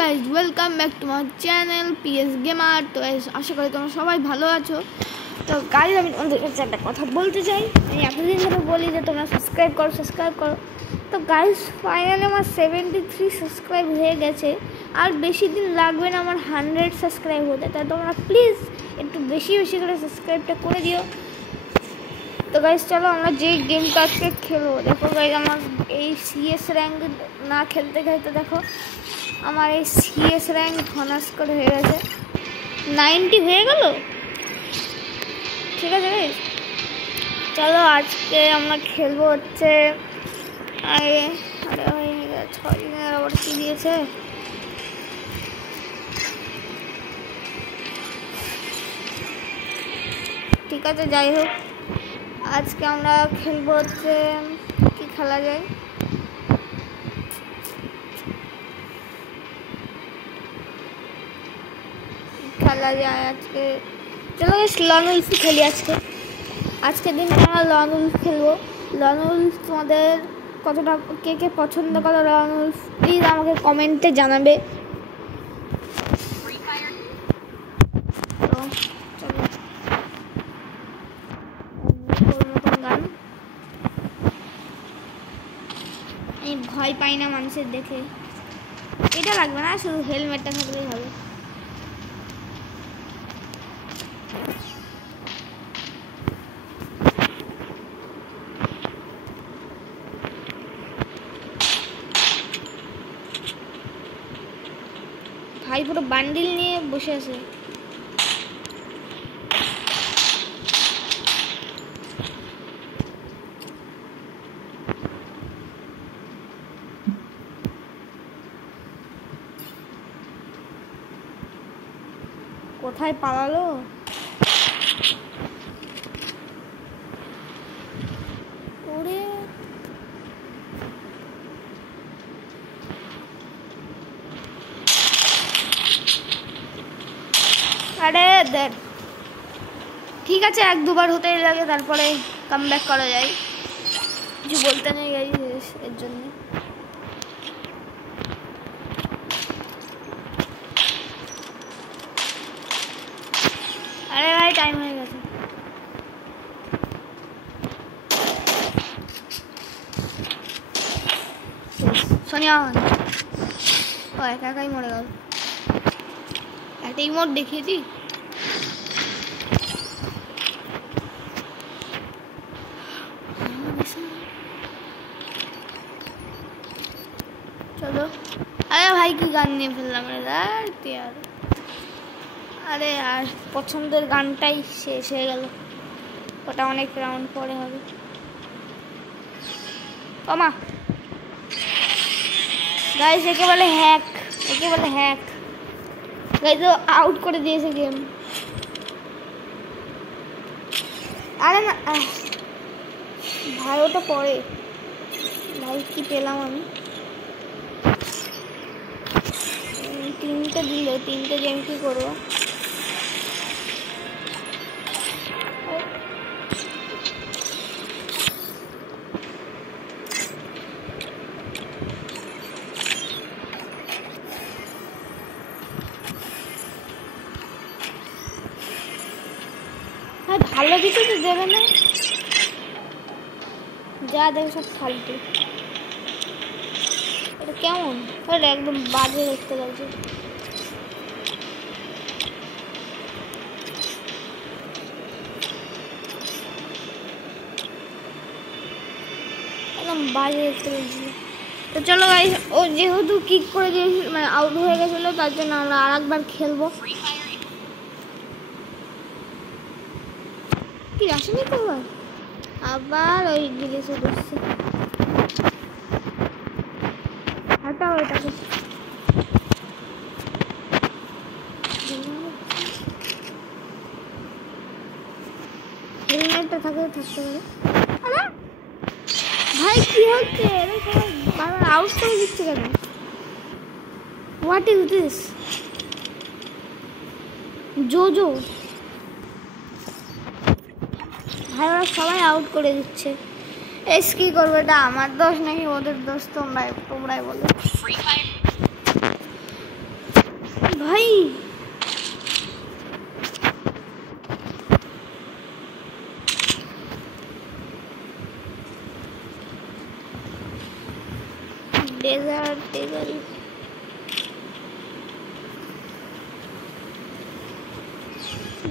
Guys, welcome back to my channel PS gamer. তো আশা করি তোমরা সবাই ভালো আছো। তো গাইজ, আমি তোমাদের কাছে একটা কথা বলতে চাই। আমি এতদিন ধরে বলি যে তোমরা সাবস্ক্রাইব করো। তো গাইজ, ফাইনালি আমার 73 সাবস্ক্রাইব হয়ে গেছে। আর বেশি দিন লাগবে না আমার 100 সাবস্ক্রাইব হতে। তাই তোমরা প্লিজ একটু বেশি করে সাবস্ক্রাইবটা করে দিও। তো গাইজ, চলো আমরা যে গেমটা আজকে খেলবো। দেখো গাইজ, আমার এই সিএস র্যাঙ্ক না খেলতে দেখো আমার এই সিএস র্যাঙ্ক হনাস করে হয়ে গেছে, 90 হয়ে গেল। ঠিক আছে গাইজ, চলো আজকে আমরা খেলবো হচ্ছে আরে ভাই 6 দিনের আবার কি দিয়েছে। ঠিক আছে, যাই হোক, আজকে আমরা খেলবো হচ্ছে কি খেলা যায়। আজকে চলো লন উলফ খেলি। আজকের দিন আমরা লন উলফ খেলবো। লন উলফ তোমাদের কতটা কে পছন্দ করো লন উলফ, প্লিজ আমাকে কমেন্টে জানাবে। গান আমি ভয় পাই না মানুষের দেখে, এটা লাগবে না, শুধু হেলমেটটা থাকলেই হবে। ভাই পুরো বান্ডিল নিয়ে বসে আছে। কোথায় পালালো? ওরে আরে দেখ, ঠিক আছে, 1-2 বার হতেই লাগে, তারপরে কাম ব্যাক করা যায়। কিছু বলতে নেই গাইস এর জন্য। আরে ভাই, টাইম হয়ে গেছে। সোনিয়া ও একাই মরে গেল। একটা ইমোট দেখিয়েছি। চলো, আরে ভাই কি গান নিয়ে ফেললাম রে यार। আরে আর পছন্দের গানটাই শেষ হয়ে গেল, ওটা অনেক রাউন্ড পরে হবে। ওমা গাইস, একে বলে হ্যাক গাইস, আউট করে দিয়েছে গেম। আরে না ভাই, ওটা পরে ভাই কি পেলাম আমি। 3টে দিল, 3টে গেম কি করবো। ভালো কিছু তো দেবে না, যা দেবে সব ফালতু। এটা কেমন, একদম বাজে দেখতে লাগছে। একদম বাজে দেখতে লাগছে। তো চলো গাইস, ও যেহেতু কিক করে দিয়েছিল, মানে আউট হয়ে গেছিলো, তার জন্য আমরা আরেকবার খেলবো। কি আসেনি তো আবার ওই জিনিসে বসছে। হাঁটাও এটাকে। হেলমেটটা থাকতে পারে। ভাই কি হচ্ছে, বারবার আউট করে দিচ্ছে কেন? What is this? জো ভাই, ওরা সবাই আউট করে দিচ্ছে। এস কি করবে, এটা আমার দোষ নাকি ওদের দোষ? তোমরাই বলো। Dessert table.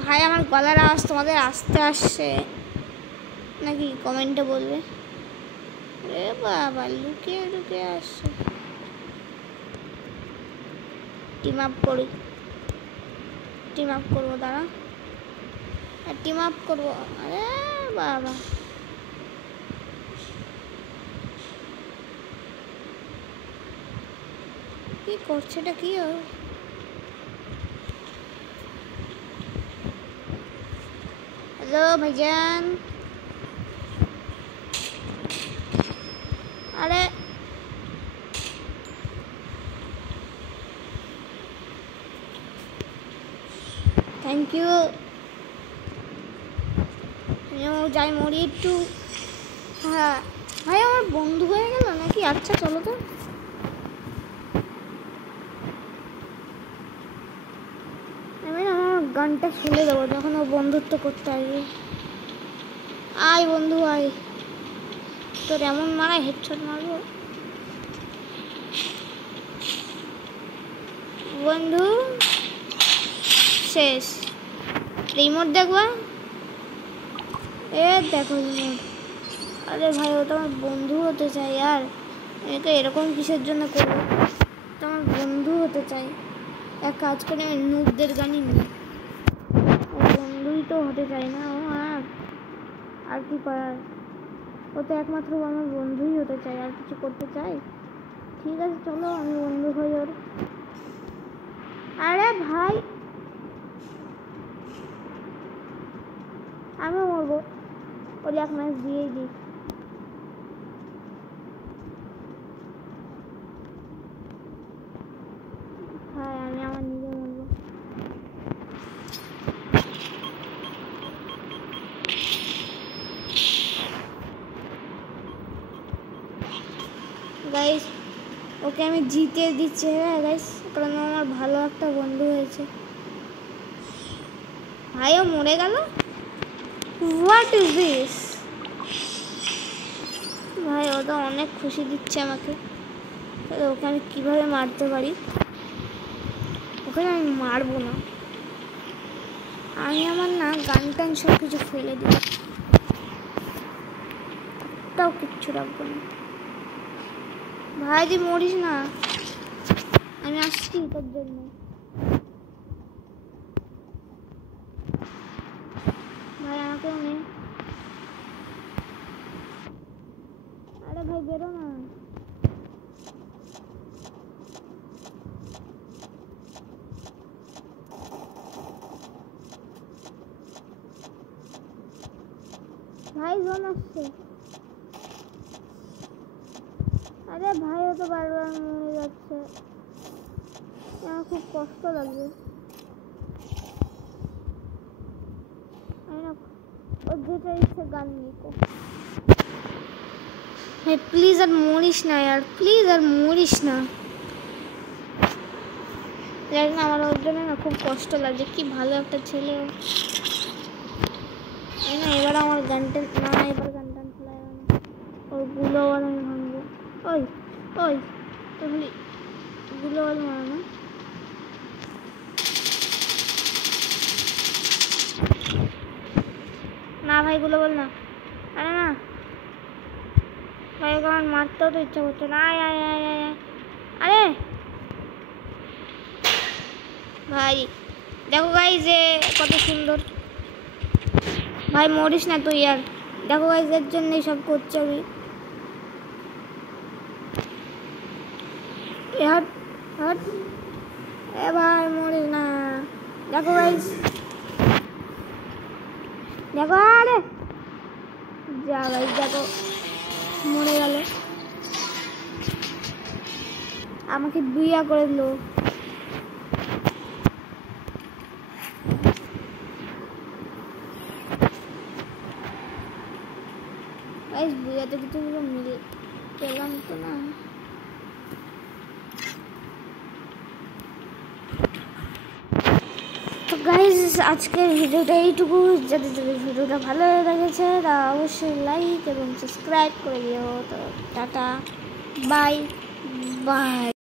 ভাই আমার গলার আওয়াজ তোমাদের আসতে আসছে নাকি কমেন্টে বলবে। রে বাবা লুকিয়ে লুকিয়ে আসছে। টিম আপ করি, টিম আপ করবো, দাঁড়া টিম আপ করবো। আরে বাবা কি করছে এটা? কি হ্যালো ভাইজান। আরে থ্যাংক ইউ। যাই মরি একটু। হ্যাঁ ভাই আমার বন্ধু হয়ে গেল নাকি? আচ্ছা চলো তো। আমি আমার গানটা খুলে দেবো যখন ও বন্ধুত্ব করতে আসবে। আয় বন্ধু আয়, তোর এমন মারা হেডশট মারবো। বন্ধু শেষ। রিমোট দেখবা? এ দেখো রিমোট। আরে ভাই ও তো আমার বন্ধু হতে চাই। আর একে এরকম কিসের জন্য করবো? তো আমার বন্ধু হতে চাই। এক কাজ করে আমি নুবদের গানই নিই। ও বন্ধুই তো হতে চাই না ও। আর কি করার? ও তো একমাত্র আমার বন্ধুই হতে চাই, আর কিছু করতে চাই? ঠিক আছে চলো আমি বন্ধু হই ওর। আরে ভাই আমিও মরবো। ওর এক ম্যাচ দিয়েই দিই। হ্যাঁ আমি আমার নিজে মরবো। গাইস ওকে আমি জিতে দিচ্ছি। হ্যাঁ গাইস কারণ আমার ভালো একটা বন্ধু হয়েছে। ভাইও মরে গেল। What is this? ভাই ও তো অনেক খুশি দিচ্ছে আমাকে। তাহলে ওকে আমি কীভাবে মারতে পারি? ওকে আমি মারবো না। আমি আমার না গান টান সব কিছু ফেলে দিই, তাও কিচ্ছু রাখবো না। ভাই তুই মরিস না, আমি আসছি তোর জন্য। ভাই আমাকেও নে। আরে ভাই বেরো না। ভাই জোন আসছে। আরে ভাই ও তো বারবার মরে যাচ্ছে, আমার খুব কষ্ট লাগবে। ওর যেটা ইচ্ছে গান নিকো। ভাই প্লিজ আর মরিস না ইয়ার, প্লিজ আর মরিস না। জানি না আমার ওর জন্য না খুব কষ্ট লাগছে। কি ভালো একটা ছেলে না। এবার আমার গানটা না, এবার গানটা খোলা যাবে না। ওর গুলো বল আমি ভাঙবো। ওই ওই তুমি গুলো বল মারো না। না ভাই গুলো বল না। আরে না ভাই আমার মারতেও তো ইচ্ছা করছে না। আয় আয় আয় আয় আয়। আরে ভাই দেখো গাই যে কত সুন্দর। ভাই মরিস না তুই আর। দেখো গাই এর জন্যই সব করছি আমি। হাট হাট। এ ভাই মরিস না। দেখো গাই দেখো। আরে যা ভাই দেখো মরে গেল। আমাকে বিয়া করে দিল। গাইস বিয়াতে কিছু মিলে পেলাম তো না। তো গাইস আজকের ভিডিওটা এইটুকু। যদি ভিডিওটা ভালো লেগেছে তা অবশ্যই লাইক এবং সাবস্ক্রাইব করে দিও। তো টাটা বাই। বাই।